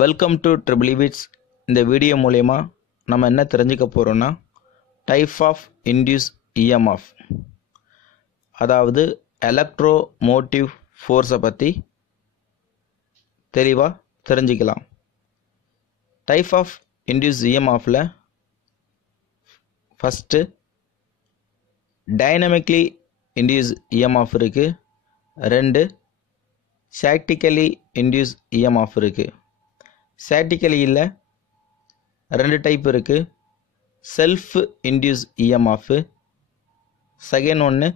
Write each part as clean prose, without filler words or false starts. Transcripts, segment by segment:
Welcome to triple விட்ஸ். இந்த video மூலயமா நம்ம என்ன தெரிஞ்சுக்க போகிறோன்னா டைப் ஆஃப் இன்டியூஸ் இஎம்எஃப், அதாவது எலக்ட்ரோ மோட்டிவ் ஃபோர்ஸை பற்றி தெளிவாக தெரிஞ்சுக்கலாம். டைப் ஆஃப் இன்டியூஸ் இஎம்எஃப்பில் ஃபஸ்ட்டு டைனமிக்லி இன்டியூஸ் இஎம்எஃப் இருக்குது, ரெண்டு ஸ்டாட்டிக்கலி இன்டியூஸ் இஎம்எஃப் இருக்குது. ஸ்டாட்டிக்கலியில் ரெண்டு டைப் இருக்குது, செல்ஃப் இன்டியூஸ் இஎம்எஃப், செகண்ட் ஒன்று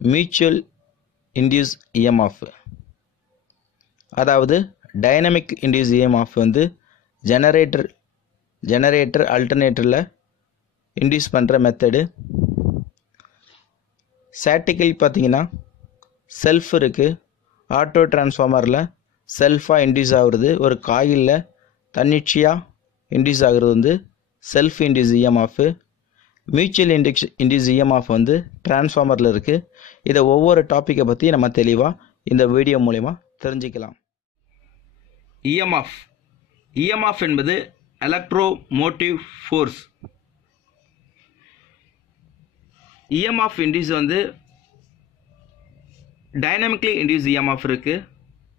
மியூச்சுவல் இன்டியூஸ் இஎம்எஃப். அதாவது டைனமிக் இன்டியூஸ் இஎம்எஃப் வந்து ஜெனரேட்டர் அல்டர்னேட்டரில் இன்டியூஸ் பண்ணுற மெத்தடு. ஸ்டாட்டிக்கலி பார்த்தீங்கன்னா செல்ஃப் இருக்குது, ஆட்டோ டிரான்ஸ்ஃபார்மரில் செல்ஃபாக இன்டியூஸ் ஆகுறது, ஒரு காயிலில் தன்னிச்சையாக இன்டியூஸ் ஆகுறது வந்து self induce EMF. Mutual induce EMF வந்து டிரான்ஸ்ஃபார்மரில் இருக்குது. இதை ஒவ்வொரு டாப்பிக்கை பற்றி நம்ம தெளிவாக இந்த வீடியோ மூலமா தெரிஞ்சுக்கலாம். இஎம்எஃப் என்பது electro motive force. EMF induce வந்து டைனமிக்லி இன்டியூஸ் இஎம்எஃப் இருக்குது,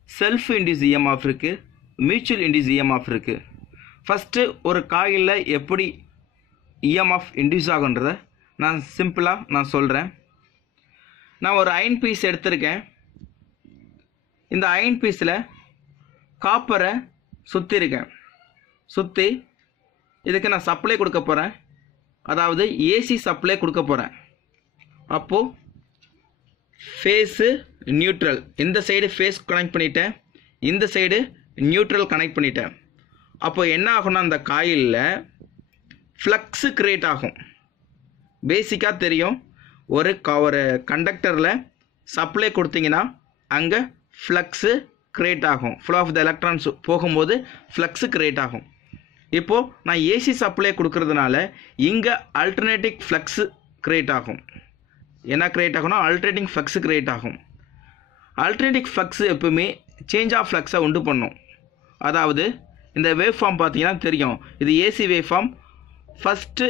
செல்ஃப் இன்டியூஸ் இஎம்எஃப் இருக்குது, மியூச்சுவல் இன்டியூஸ் இஎம்எஃப் இருக்குது. ஃபஸ்ட்டு ஒரு காயிலில் எப்படி இஎம்எஃப் இன்டியூஸ் ஆகுன்றதை நான் சிம்பிளாக சொல்கிறேன். நான் ஒரு அயன் பீஸ் எடுத்திருக்கேன். இந்த அயன் பீஸில் காப்பரை சுற்றி இதுக்கு நான் சப்ளை கொடுக்க போகிறேன், அதாவது ஏசி சப்ளை கொடுக்க போகிறேன். அப்போது ஃபேஸு நியூட்ரல், இந்த சைடு ஃபேஸ் கனெக்ட் பண்ணிட்டேன், இந்த சைடு நியூட்ரல் கனெக்ட் பண்ணிட்டேன். அப்போ என்ன ஆகும்னா அந்த காயிலில் ஃப்ளக்ஸு க்ரியேட் ஆகும். பேசிக்காக தெரியும், ஒரு கண்டக்டரில் சப்ளை கொடுத்தீங்கன்னா அங்கே ஃப்ளக்ஸு க்ரியேட் ஆகும். ஃப்ளோ ஆஃப் த எலக்ட்ரான்ஸ் போகும்போது ஃப்ளக்ஸு க்ரியேட் ஆகும். இப்போது நான் ஏசி சப்ளை கொடுக்கறதுனால இங்கே அல்டர்னேட்டிங் ஃப்ளக்ஸு க்ரியேட் ஆகும். என்ன க்ரியேட் ஆகும்னா அல்டர்னேட்டிங் ஃப்ளக்ஸு க்ரியேட் ஆகும். அல்டர்னேட்டிங் ஃப்ளக்ஸு எப்பவுமே சேஞ்ச் ஆஃப் ஃப்ளக்ஸை உண்டு பண்ணும். அதாவது இந்த வேவ் ஃபார்ம் பார்த்தீங்கன்னா தெரியும், இது AC wave form. First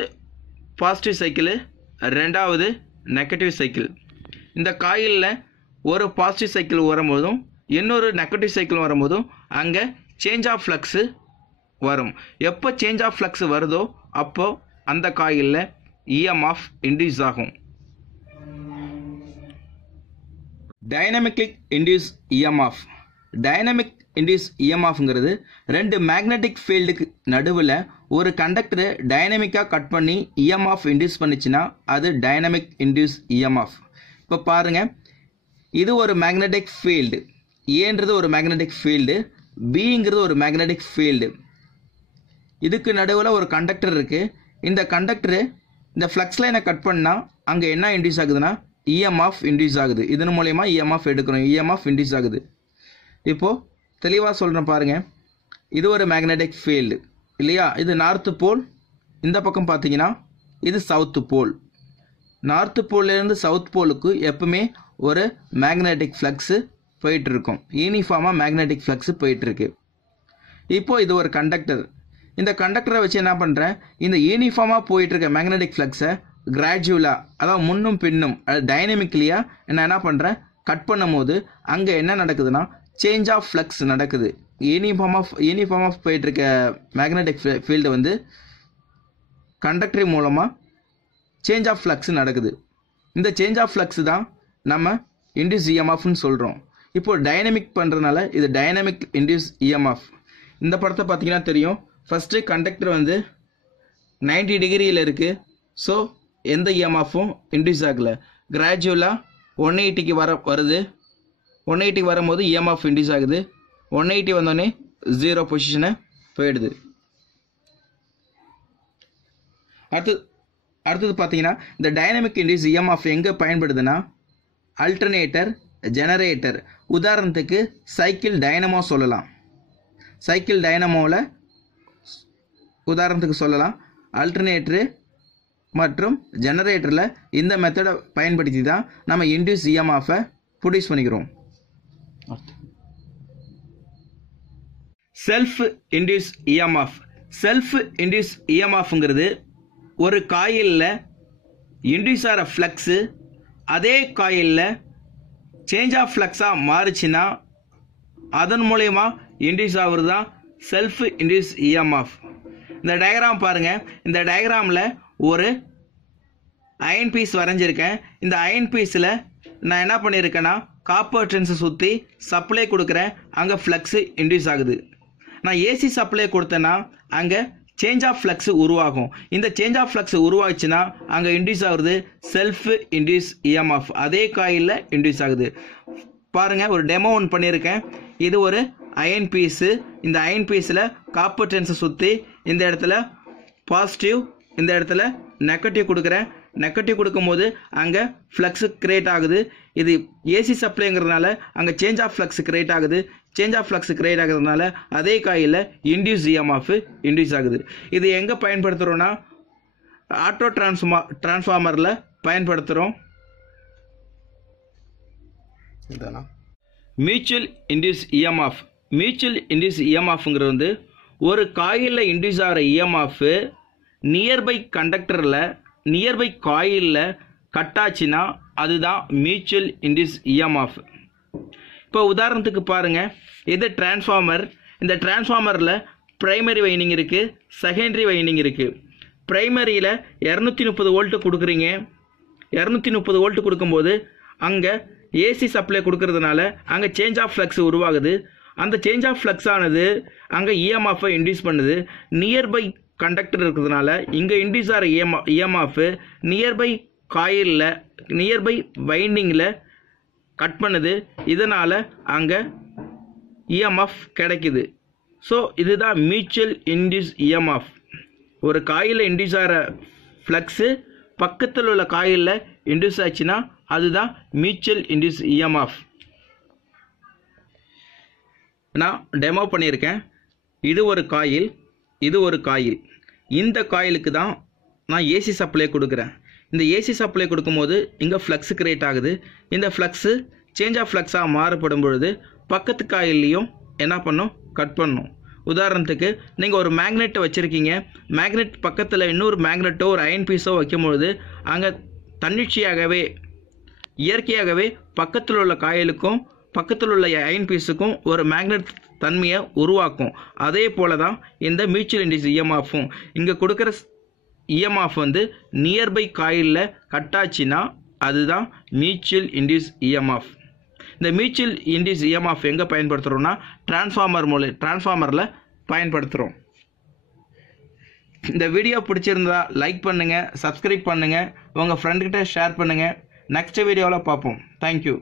positive cycle, ரெண்டாவது நெகட்டிவ் சைக்கிள். இந்த காயிலில் ஒரு பாசிட்டிவ் சைக்கிள் வரும்போதும் இன்னொரு நெகட்டிவ் சைக்கிள் வரும்போதும் அங்கே சேஞ்ச் ஆஃப் ஃப்ளக்ஸு வரும். எப்போ சேஞ்ச் ஆஃப் ஃப்ளக்ஸ் வருதோ அப்போது அந்த காயிலில் இஎம்எஃப் இன்டியூஸ் ஆகும். Dynamically induce EMF. Dynamic induce இஎம்எஃப்ங்கிறது ரெண்டு மேக்னெட்டிக் ஃபீல்டுக்கு நடுவில் ஒரு கண்டக்டரை டைனமிக்காக கட் பண்ணி இஎம்எஃப் இன்டியூஸ் பண்ணிச்சுன்னா அது டைனமிக் இன்டியூஸ் இஎம்எஃப். இப்போ பாருங்கள், இது ஒரு மேக்னெட்டிக் ஃபீல்டு, ஏன்றது ஒரு மேக்னெட்டிக் ஃபீல்டு, பிங்கிறது ஒரு மேக்னெட்டிக் ஃபீல்டு. இதுக்கு நடுவில் ஒரு கண்டக்டர் இருக்குது. இந்த கண்டக்டரு இந்த ஃப்ளக்ஸ் லைனை கட் பண்ணால் அங்கே என்ன இன்டியூஸ் ஆகுதுன்னா இஎம்எஃப் இன்டியூஸ் ஆகுது. இதன் மூலயமா இஎம்எஃப் எடுக்கணும், இஎம்எஃப் இன்டியூஸ் ஆகுது. இப்போது தெளிவாக சொல்கிறேன் பாருங்கள், இது ஒரு மேக்னெட்டிக் ஃபீல்டு இல்லையா? இது நார்த்து போல், இந்த பக்கம் பார்த்தீங்கன்னா இது சவுத்து போல். நார்த்து போல்லேருந்து சவுத் போலுக்கு எப்பவுமே ஒரு மேக்னெட்டிக் ஃப்ளக்ஸு போயிட்டுருக்கும், யூனிஃபார்மாக மேக்னெட்டிக் ஃப்ளக்ஸு போயிட்டுருக்கு. இப்போது இது ஒரு கண்டக்டர். இந்த கண்டக்டரை வச்சு என்ன பண்ணுறேன், இந்த யூனிஃபார்மாக போயிட்டுருக்க மேக்னெட்டிக் ஃப்ளக்ஸை கிராஜுவலாக, அதாவது முன்னும் பின்னும் டைனமிக்லியாக நான் என்ன பண்ணுறேன், கட் பண்ணும் போது அங்கே என்ன நடக்குதுன்னா சேஞ்ச் ஆஃப் ஃப்ளக்ஸ் நடக்குது. யூனிஃபார்ம் ஆஃப் போயிட்டுருக்க மேக்னெட்டிக் ஃபீல்டு வந்து கண்டக்டர் மூலமாக சேஞ்ச் ஆஃப் ஃப்ளக்ஸ் நடக்குது. இந்த சேஞ்ச் ஆஃப் ஃப்ளக்ஸ் தான் நம்ம இன்டியூஸ் இஎம்எஃப்னு சொல்கிறோம். இப்போது டைனமிக் பண்ணுறதுனால இது டைனமிக் இன்டியூஸ் இஎம்எஃப். இந்த படத்தை பார்த்தீங்கன்னா தெரியும், ஃபஸ்ட்டு கண்டக்டர் வந்து 90 டிகிரியில் இருக்குது. ஸோ எந்த இஎம்எஃப்பும் இன்டியூஸ் ஆகலை. கிராஜுவலாக 180க்கு வருது. 180 வரும்போது இஎம்எஃப் இன்டியூஸ் ஆகுது. 180 வந்தோடனே 0 பொசிஷனை போயிடுது. அடுத்தது பார்த்தீங்கன்னா இந்த டைனமிக் இன்டியூஸ் இஎம்எஃப் எங்கே பயன்படுதுன்னா அல்டர்னேட்டர், ஜெனரேட்டர். உதாரணத்துக்கு சைக்கிள் டைனமோ சொல்லலாம். சைக்கிள் டைனமோவில் உதாரணத்துக்கு சொல்லலாம். அல்டர்னேட்டரு மற்றும் ஜெனரேட்டரில் இந்த மெத்தடை பயன்படுத்தி தான் நம்ம இன்டியூஸ் இஎம்எஃப்பை ப்ரொடியூஸ் பண்ணிக்கிறோம். Self induce EMF. Self induce இஎம்எஃப்ங்கிறது ஒரு காயிலில் இன்டியூஸ் ஆகிற ஃப்ளக்ஸு அதே காயிலில் சேஞ்ச் ஆஃப் ஃப்ளக்ஸாக மாறுச்சுன்னா அதன் மூலயமா இன்டியூஸ் ஆகுறது தான் செல்ஃப் இன்டியூஸ் இஎம்எஃப். இந்த டயக்ராம் பாருங்கள். இந்த டயக்ராமில் ஒரு அயன் பீஸ் வரைஞ்சிருக்கேன். இந்த அயன் பீஸில் நான் என்ன பண்ணியிருக்கேன்னா காப்பர் ட்ரென்ஸை சுற்றி சப்ளை கொடுக்குறேன். அங்கே ஃப்ளக்ஸு இன்டியூஸ் ஆகுது. நான் ஏசி சப்ளை கொடுத்தேன்னா அங்கே சேஞ்ச் ஆஃப் ஃப்ளக்ஸ் உருவாகும். இந்த சேஞ்ச் ஆஃப் ஃப்ளக்ஸ் உருவாச்சுன்னா அங்கே இன்டியூஸ் ஆகுது செல்ஃப் இன்டியூஸ் இஎம்எஃப். அதே காயிலில் இன்டியூஸ் ஆகுது. பாருங்கள், ஒரு டெமோ ஒன்று பண்ணியிருக்கேன். இது ஒரு அயன் பீஸு. இந்த அயன் பீஸில் காப்பர் ட்ரென்ஸை சுற்றி இந்த இடத்துல பாசிட்டிவ், இந்த இடத்துல நெகட்டிவ் கொடுக்குறேன். நெகட்டிவ் கொடுக்கும்போது அங்கே ஃப்ளக்ஸு கிரியேட் ஆகுது. இது ஏசி சப்ளைங்கிறதுனால அங்கே சேஞ்ச் ஆஃப் ஃப்ளக்ஸ் கிரியேட் ஆகுது. சேஞ்ச் ஆஃப் ஃப்ளக்ஸ் கிரியேட் ஆகுறதுனால அதே காயிலில் இன்டியூஸ் இஎம்எஃப் இன்டியூஸ் ஆகுது. இது எங்கே பயன்படுத்துகிறோன்னா ஆட்டோ டிரான்ஸ்ஃபார்மரில் பயன்படுத்துகிறோம். Mutual induce EMF. Mutual induce இஎம்எஃப்ங்கிறது வந்து ஒரு காயிலில் இன்டியூஸ் ஆகிற இஎம்எஃப் நியர்பை கண்டக்டரில் நியர்பை காயிலில் கட்டாச்சுன்னா அதுதான் மியூச்சுவல் இன்டியூஸ் இஎம்எஃப். இப்போ உதாரணத்துக்கு பாருங்கள், இது டிரான்ஸ்ஃபார்மர். இந்த டிரான்ஸ்ஃபார்மரில் ப்ரைமரி வைண்டிங் இருக்குது, செகண்டரி வைண்டிங் இருக்குது. ப்ரைமரியில் 230 வோல்ட்டு கொடுக்குறீங்க. 230 வோல்ட்டு கொடுக்கும்போது அங்கே ஏசி சப்ளை கொடுக்கறதுனால அங்கே சேஞ்ச் ஆஃப் ஃப்ளக்ஸ் உருவாகுது. அந்த சேஞ்ச் ஆஃப் ஃப்ளக்ஸ் ஆனது அங்கே இஎம்எஃப்பை இன்டியூஸ் பண்ணுது. நியர்பை கண்டக்டர் இருக்கிறதுனால இங்கே இன்டியூஸ் ஆகிற இஎம்எஃப் நியர்பை காயிலில் நியர்பை வைண்டிங்கில் கட் பண்ணுது. இதனால் அங்கே இஎம்எஃப் கிடைக்குது. ஸோ இதுதான் மியூச்சுவல் இன்டியூஸ் இஎம்எஃப். ஒரு காயிலில் இன்டியூஸ் ஆகிற ஃப்ளக்ஸு பக்கத்தில் உள்ள காயிலில் இன்டியூஸ் ஆச்சுன்னா அதுதான் மியூச்சுவல் இன்டியூஸ் இஎம்எஃப். நான் டெமோ பண்ணியிருக்கேன். இது ஒரு காயில், இது ஒரு காயில். இந்த காயிலுக்கு தான் நான் ஏசி சப்ளை கொடுக்குறேன். இந்த ஏசி சப்ளை கொடுக்கும்போது இங்கே ஃப்ளக்ஸ் கிரியேட் ஆகுது. இந்த ஃப்ளக்ஸு சேஞ்ச் ஆஃப் ஃப்ளக்ஸாக மாறுபடும் பொழுது பக்கத்து காயில்லையும் என்ன பண்ணும், கட் பண்ணும். உதாரணத்துக்கு நீங்கள் ஒரு மேக்னெட்டை வச்சுருக்கீங்க. மேக்னெட் பக்கத்தில் இன்னொரு மேக்னெட்டோ ஒரு அயன் பீஸோ வைக்கும்பொழுது அங்கே தன்னிச்சையாகவே இயற்கையாகவே பக்கத்தில் உள்ள காயிலுக்கும் பக்கத்தில் உள்ள அயன் பீஸுக்கும் ஒரு மேக்னெட் தன்மையை உருவாக்கும். அதே போல தான் இந்த மியூச்சுவல் இன்டியூஸ் இஎம்எஃப்பும். இங்கே கொடுக்குற இஎம்எஃப் வந்து நியர்பை காயிலில் கட்டாச்சுன்னா அதுதான் மியூச்சுவல் இன்டியூஸ் இஎம்எஃப். இந்த மியூச்சுவல் இன்டியூஸ் இஎம்எஃப் எங்கே பயன்படுத்துகிறோன்னா டிரான்ஸ்ஃபார்மரில் பயன்படுத்துகிறோம். இந்த வீடியோ பிடிச்சிருந்தா லைக் பண்ணுங்கள், சப்ஸ்கிரைப் பண்ணுங்கள், உங்கள் ஃப்ரெண்டுக்கிட்ட ஷேர் பண்ணுங்கள். நெக்ஸ்ட் வீடியோவில் பார்ப்போம். தேங்க்யூ.